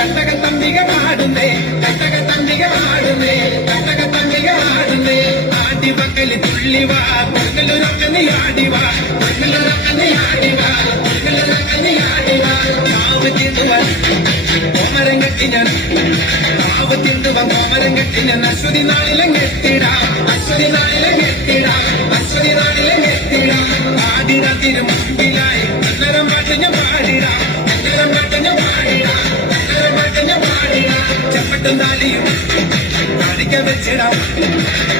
കട്ടകത്തമ്പിക പാടുന്നേ കട്ടകത്തമ്പിക പാടുന്നേ കട്ടകത്തമ്പിക പാടുന്നേ ആദിമക്കളി തുള്ളിവാ പൊങ്ങലുറക്കനി ആടിവാ പൊങ്ങലുറക്കനി ആടിവാ പൊങ്ങലുറക്കനി ആടിവാ മാവ് തിന്നുവാൻ കോമരം കെട്ടി ഞാൻ മാവ് തിന്നുവാൻ കോമരം കെട്ടി ഞാൻ അശ്വതി നാളിലും കെട്ടിടാം അശ്വതി നാളിലും കെട്ടിടാം അശ്വതി നാളിലും കെട്ടിടാം പാടിട തിരുമുമ്പിലായി അന്നരം പാട്ട് ഞാൻ പാടിടാം അന്നരം പാട്ട് ഞാൻ പാടിടാം അന്നരം പാട്ട് ഞാൻ പാടിടാം ചപ്പട്ടും താലിയും കാണിക്ക വെച്ചിടാം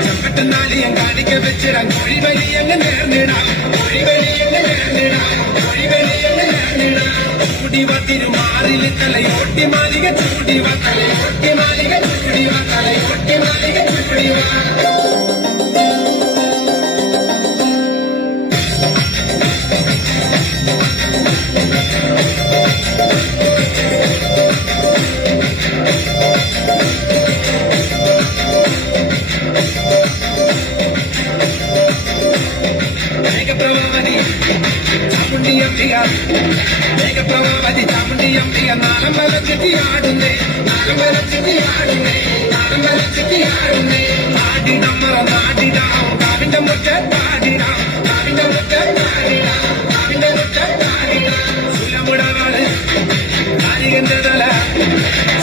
ചപ്പട്ടും താലിയും കാണിക്ക വെച്ചിടാം കോഴിവലി അങ്ങ് നേർന്നിടാം കോഴിവലി അങ്ങ് നേർന്നിടാം കോഴിവലി അങ്ങ് നേർന്നിടാം ചൂടിവ തിരുമാറിൽ തലയോട്ടി മാലിക ചൂടിവ തലയോട്ടി മാലിക ചൂടിവ തലയോട്ടി മാലിക ചൂടിവ മേഘപ്രഭാവതി ചാമുണ്ടി അമ്പിക മേഘപ്രഭാവതി ചാമുണ്ടി അമ്പിക നാളം വലച്ചെത്തി ആടുന്നേ നാളം വലച്ചെത്തി ആടുന്നേ നാളം വലച്ചെത്തി ആടുന്നേ പാടിടമ്മറ നാടിടാം കാവിന്റെ മുറ്റ പാടിടാം കാവിന്റെ മുറ്റ പാടിടാം കാവിന്റെ മുറ്റ പാടിടാം സുലമുടകള് നാരികന്റെ തല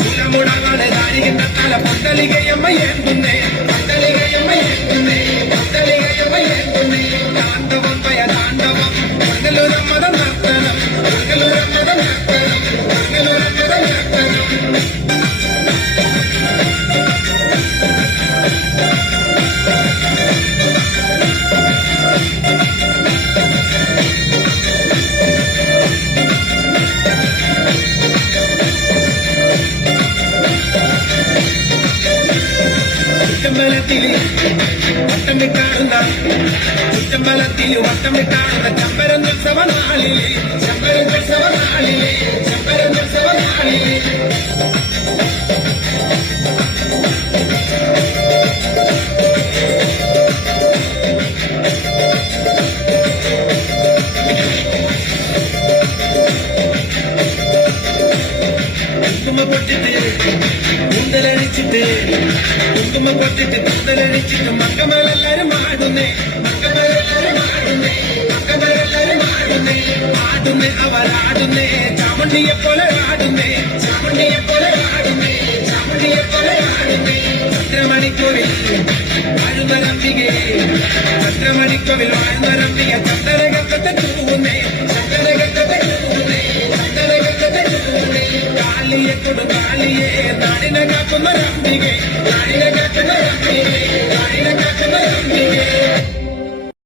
സുലമുടകള് നാരികന്റെ തല പന്തലികയമ്മ ഏന്തുന്നേ പന്തലികയമ്മ ഏന്തുന്നേ പന്തലികയമ്മ ഏന്തുന്നേ താണ്ഡവം പയ താണ്ഡവം മംഗലുരമ്മതം നർത്തനം മംഗലുരമ്മതം നർത്തനം മംഗലുരമ്മതം നർത്തനം ചുറ്റമ്പലത്തില് വട്ടമിട്ടാടുന്ന ചുറ്റമ്പലത്തില് വട്ടമിട്ടാടുന്ന ചമ്പരനുത്സവ നാളില് ചമ്പരനുത്സവ നാളില് ചമ്പരനുത്സവ നാളില് കുങ്കുമ പൊട്ടിട്ട് കുന്തലടിച്ചിട്ട് കുങ്കുമ പൊട്ടിട്ട് കുന്തലടിച്ചിട്ട് മക്കമലെല്ലാരും ആടുന്നേ മക്കമലെല്ലാരും ആടുന്നേ മക്കമലെല്ലാരും ആടുന്നേ ആടുന്നേ അവരാടുന്നേ ചാമുണ്ടിയെ പോലെ ആടുന്നേ ചാമുണ്ടിയെ പോലെ ആടുന്നേ ചാമുണ്ടിയെ പോലെ ആടുന്നേ ചന്ദ്രമണിക്കോവിൽ വാഴുന്നരമ്പികേ ചന്ദ്രമണിക്കോവിൽ വാഴുന്നരമ്പിക ചന്ദ്രകത്തെ തൂവുന്നേ ചന്ദ്രകത്തെ തൂവുന്നേ ചന്ദ്രകത്തെ തൂവുന്നേ കാളിയെ കൊടു കാളിയെ നാടിനെ കാക്കുന്ന രമ്പികെ നാടിനെ കാക്കുന്ന രമ്പികെ